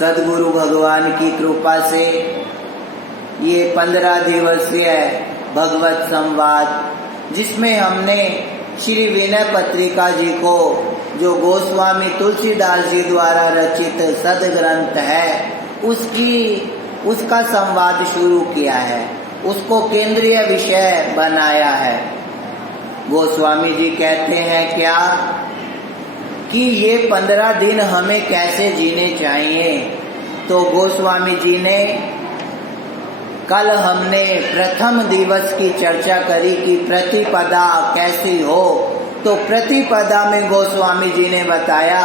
सद्गुरु भगवान की कृपा से ये 15 दिवसीय भगवत संवाद, जिसमें हमने श्री विनय पत्रिका जी को, जो गोस्वामी तुलसीदास जी द्वारा रचित सदग्रंथ है, उसका संवाद शुरू किया है, उसको केंद्रीय विषय बनाया है। गोस्वामी जी कहते हैं क्या कि ये 15 दिन हमें कैसे जीने चाहिए। तो गोस्वामी जी ने, कल हमने प्रथम दिवस की चर्चा करी कि प्रतिपदा कैसी हो। तो प्रतिपदा में गोस्वामी जी ने बताया,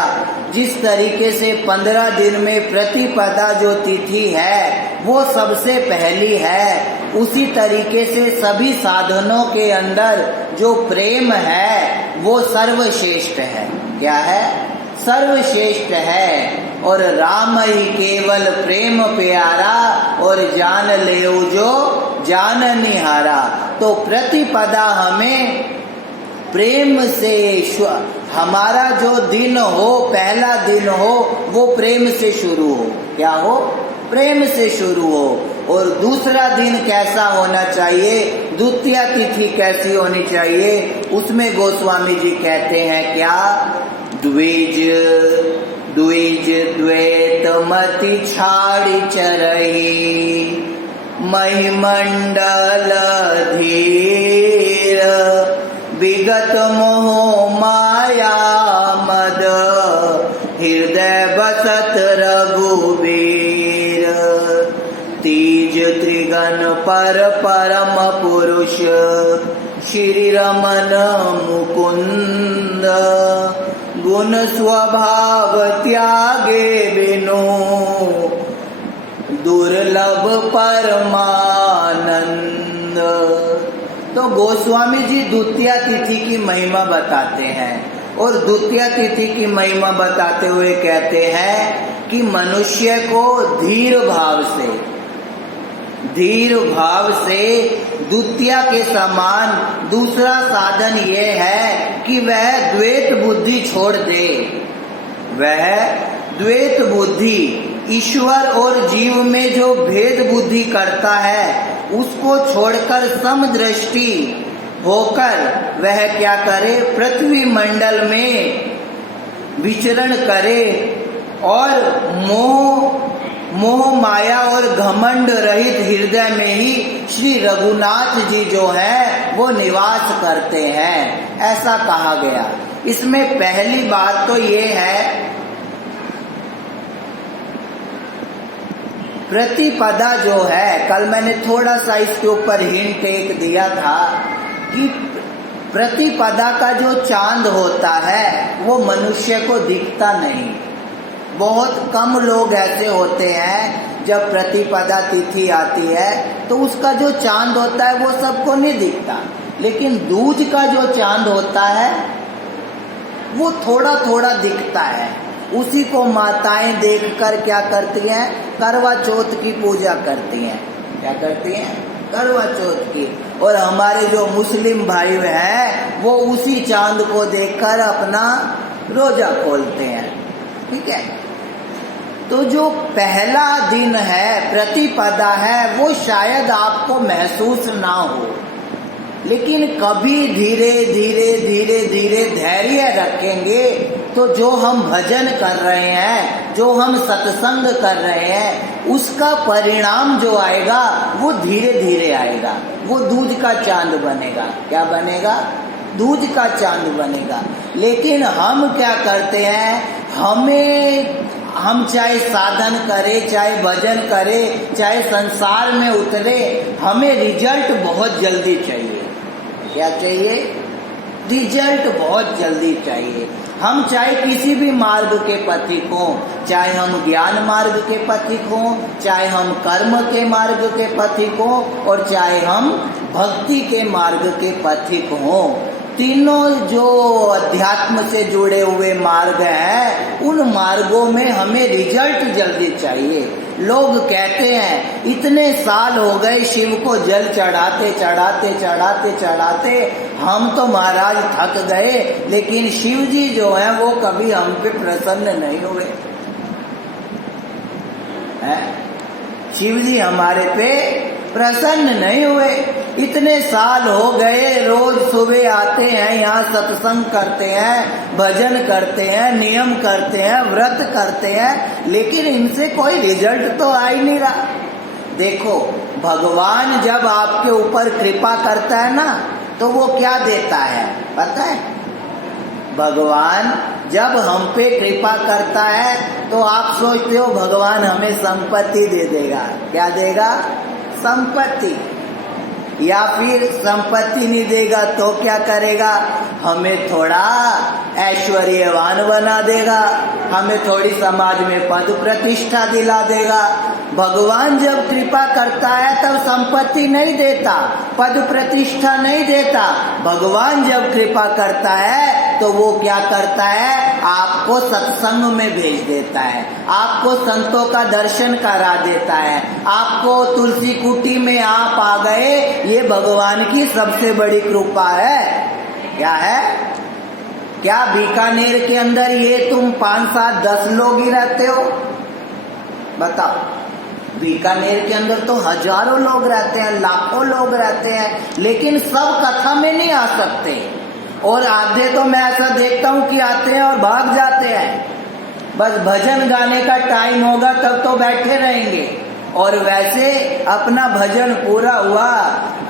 जिस तरीके से 15 दिन में प्रतिपदा जो तिथि है वो सबसे पहली है, उसी तरीके से सभी साधनों के अंदर जो प्रेम है वो सर्वश्रेष्ठ है। क्या है? सर्वश्रेष्ठ है। और राम ही केवल प्रेम प्यारा, और जान लेओ जो जान निहारा। तो प्रतिपदा हमें प्रेम से, हमारा जो दिन हो, पहला दिन हो, वो प्रेम से शुरू हो। क्या हो? प्रेम से शुरू हो। और दूसरा दिन कैसा होना चाहिए, द्वितीय तिथि कैसी होनी चाहिए, उसमें गोस्वामी जी कहते हैं क्या? द्विज द्वैत मति छाड़ी चरही, महिमंडल धीर, विगत मोह माया मद, हृदय बसत रघुबीर, तीज त्रिगण पर परम पुरुष, श्री रमन मुकुंद, गुण स्वभाव त्यागे बिनु, दुर्लभ परमानंद। तो गोस्वामी जी द्वितीय तिथि की महिमा बताते हैं, और द्वितीय तिथि की महिमा बताते हुए कहते हैं कि मनुष्य को धीर भाव से द्वितीय के समान दूसरा साधन ये है कि वह द्वैत बुद्धि छोड़ दे। वह द्वैत बुद्धि, ईश्वर और जीव में जो भेद बुद्धि करता है, उसको छोड़कर समदृष्टि होकर वह क्या करे? पृथ्वी मंडल में विचरण करे, और मोह माया और घमंड रहित हृदय में ही श्री रघुनाथ जी जो है वो निवास करते हैं, ऐसा कहा गया। इसमें पहली बात तो ये है, प्रतिपदा जो है, कल मैंने थोड़ा सा इसके ऊपर हिंट एक दिया था कि प्रतिपदा का जो चांद होता है वो मनुष्य को दिखता नहीं। बहुत कम लोग ऐसे होते हैं, जब प्रतिपदा तिथि आती है तो उसका जो चांद होता है वो सबको नहीं दिखता, लेकिन दूज का जो चांद होता है वो थोड़ा थोड़ा दिखता है। उसी को माताएं देखकर क्या करती हैं? करवा चौथ की पूजा करती हैं। क्या करती हैं? करवा चौथ की। और हमारे जो मुस्लिम भाई हैं वो उसी चांद को देखकर अपना रोजा खोलते हैं। ठीक है। तो जो पहला दिन है, प्रतिपदा है, वो शायद आपको महसूस ना हो, लेकिन कभी धीरे धीरे धैर्य रखेंगे तो जो हम भजन कर रहे हैं, जो हम सत्संग कर रहे हैं, उसका परिणाम जो आएगा वो धीरे धीरे आएगा। वो दूज का चांद बनेगा। क्या बनेगा? दूज का चांद बनेगा। लेकिन हम क्या करते हैं, हम चाहे साधन करें, चाहे भजन करें, चाहे संसार में उतरे, हमें रिजल्ट बहुत जल्दी चाहिए। क्या चाहिए? रिजल्ट बहुत जल्दी चाहिए। हम चाहे किसी भी मार्ग के पथिक हों, चाहे हम ज्ञान मार्ग के पथिक हों, चाहे हम कर्म के मार्ग के पथिक हों, और चाहे हम भक्ति के मार्ग के पथिक हों, तीनों जो अध्यात्म से जुड़े हुए मार्ग हैं, उन मार्गों में हमें रिजल्ट जल्दी चाहिए। लोग कहते हैं इतने साल हो गए शिव को जल चढ़ाते चढ़ाते हम तो महाराज थक गए, लेकिन शिव जी जो है वो कभी हम पे प्रसन्न नहीं हुए। है? शिव जी हमारे पे प्रसन्न नहीं हुए। इतने साल हो गए, रोज सुबह आते हैं, यहाँ सत्संग करते हैं, भजन करते हैं, नियम करते हैं, व्रत करते हैं, लेकिन इनसे कोई रिजल्ट तो आ ही नहीं रहा। देखो, भगवान जब आपके ऊपर कृपा करता है ना, तो वो क्या देता है पता है? भगवान जब हम पे कृपा करता है तो आप सोचते हो भगवान हमें संपत्ति दे देगा। क्या देगा? संपत्ति। या फिर संपत्ति नहीं देगा तो क्या करेगा? हमें थोड़ा ऐश्वर्यवान बना देगा, हमें थोड़ी समाज में पद प्रतिष्ठा दिला देगा। भगवान जब कृपा करता है तब संपत्ति नहीं देता, पद प्रतिष्ठा नहीं देता। भगवान जब कृपा करता है तो वो क्या करता है? आपको सत्संग में भेज देता है, आपको संतों का दर्शन करा देता है, आपको तुलसी कुटी में आप आ गए। ये भगवान की सबसे बड़ी कृपा है। क्या है? क्या बीकानेर के अंदर ये तुम 5, 7, 10 लोग ही रहते हो? बताओ। बीकानेर के अंदर तो हजारों लोग रहते हैं, लाखों लोग रहते हैं, लेकिन सब कथा में नहीं आ सकते। और आधे तो मैं ऐसा देखता हूँ कि आते हैं और भाग जाते हैं। बस भजन गाने का टाइम होगा तब तो बैठे रहेंगे, और वैसे अपना भजन पूरा हुआ,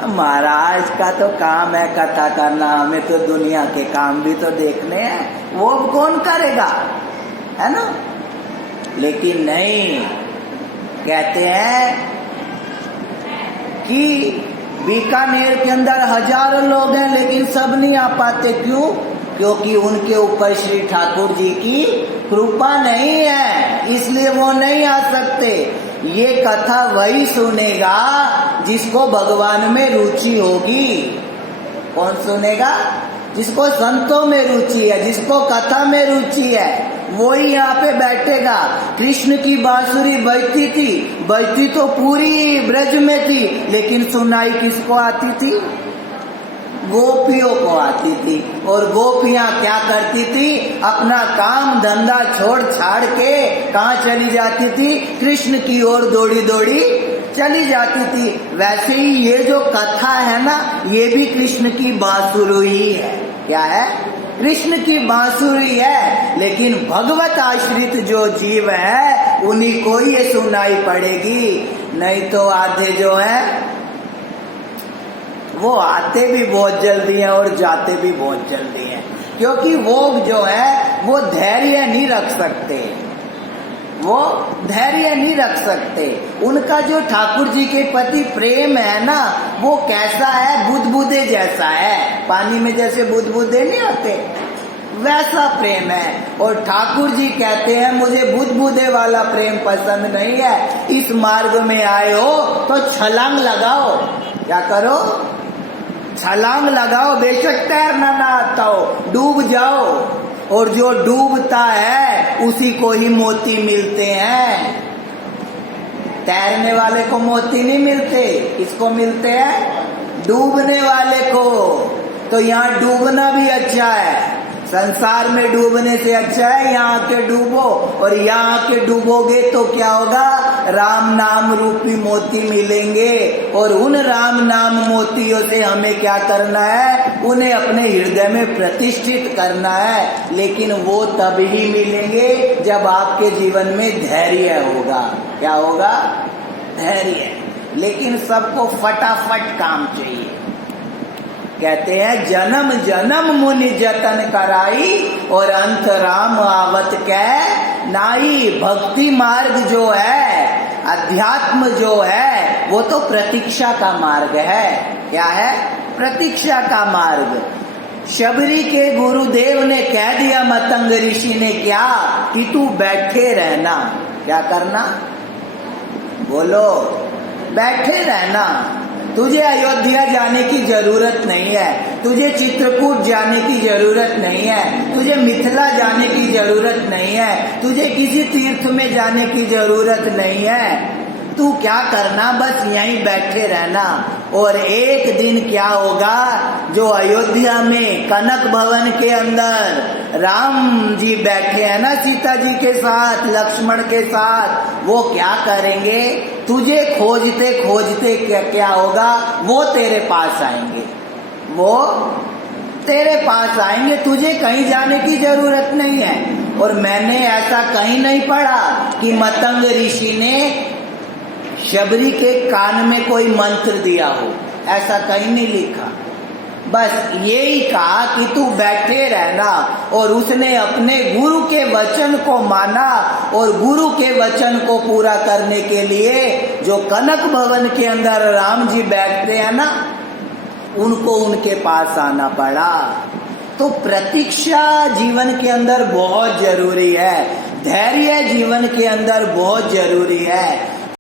महाराज का तो काम है कथा करना, हमें तो दुनिया के काम भी तो देखने हैं, वो कौन करेगा, है ना? लेकिन नहीं, कहते हैं कि बीकानेर के अंदर हजारों लोग हैं लेकिन सब नहीं आ पाते। क्यों? क्योंकि उनके ऊपर श्री ठाकुर जी की कृपा नहीं है, इसलिए वो नहीं आ सकते। ये कथा वही सुनेगा जिसको भगवान में रुचि होगी। कौन सुनेगा? जिसको संतों में रुचि है, जिसको कथा में रुचि है, वो ही यहाँ पे बैठेगा। कृष्ण की बांसुरी बजती तो पूरी ब्रज में थी, लेकिन सुनाई किसको आती थी? गोपियों को आती थी। और गोपियां क्या करती थी? अपना काम धंधा छोड़ छाड़ के कहाँ चली जाती थी? कृष्ण की ओर दौड़ी दौड़ी चली जाती थी। वैसे ही ये जो कथा है ना, ये भी कृष्ण की बांसुरी है। क्या है? कृष्ण की बांसुरी है। लेकिन भगवत आश्रित जो जीव है उन्हीं को ये सुनाई पड़ेगी। नहीं तो आधे जो है वो आते भी बहुत जल्दी हैं और जाते भी बहुत जल्दी हैं, क्योंकि वो जो है वो धैर्य नहीं रख सकते, वो धैर्य नहीं रख सकते। उनका जो ठाकुर जी के प्रति प्रेम है ना, वो कैसा है? बुदबुदे जैसा है। पानी में जैसे बुदबुदे नहीं होते, वैसा प्रेम है। और ठाकुर जी कहते हैं मुझे बुदबुदे वाला प्रेम पसंद नहीं है। इस मार्ग में आए हो तो छलांग लगाओ। क्या करो? छलांग लगाओ। बेशक तैरना ना आता हो, डूब जाओ। और जो डूबता है उसी को ही मोती मिलते हैं। तैरने वाले को मोती नहीं मिलते, किसको मिलते हैं? डूबने वाले को। तो यहाँ डूबना भी अच्छा है। संसार में डूबने से अच्छा है यहाँ के डूबो। और यहाँ के डूबोगे तो क्या होगा? राम नाम रूपी मोती मिलेंगे। और उन राम नाम मोतियों से हमें क्या करना है? उन्हें अपने हृदय में प्रतिष्ठित करना है। लेकिन वो तब ही मिलेंगे जब आपके जीवन में धैर्य होगा। क्या होगा? धैर्य। लेकिन सबको फटाफट काम चाहिए। कहते हैं जन्म जन्म मुनि जतन कराई और अंत राम आवत कह नाई। भक्ति मार्ग जो है, अध्यात्म जो है, वो तो प्रतीक्षा का मार्ग है। क्या है? प्रतीक्षा का मार्ग। शबरी के गुरुदेव ने कह दिया मतंग ऋषि ने क्या? कि तू बैठे रहना। क्या करना? बोलो। बैठे रहना। तुझे अयोध्या जाने की जरूरत नहीं है, तुझे चित्रकूट जाने की जरूरत नहीं है, तुझे मिथिला जाने की जरूरत नहीं है, तुझे किसी तीर्थ में जाने की जरूरत नहीं है। तू क्या करना? बस यहीं बैठे रहना। और एक दिन क्या होगा? जो अयोध्या में कनक भवन के अंदर राम जी बैठे हैं ना सीता जी के साथ, लक्ष्मण के साथ, वो क्या करेंगे? तुझे खोजते खोजते क्या होगा? वो तेरे पास आएंगे, वो तेरे पास आएंगे, तुझे कहीं जाने की जरूरत नहीं है। और मैंने ऐसा कहीं नहीं पढ़ा कि मतंग ऋषि ने शबरी के कान में कोई मंत्र दिया हो, ऐसा कहीं नहीं लिखा। बस यही कहा कि तू बैठे रहना, और उसने अपने गुरु के वचन को माना, और गुरु के वचन को पूरा करने के लिए जो कनक भवन के अंदर राम जी बैठते हैं ना, उनको उनके पास आना पड़ा। तो प्रतीक्षा जीवन के अंदर बहुत जरूरी है, धैर्य जीवन के अंदर बहुत जरूरी है।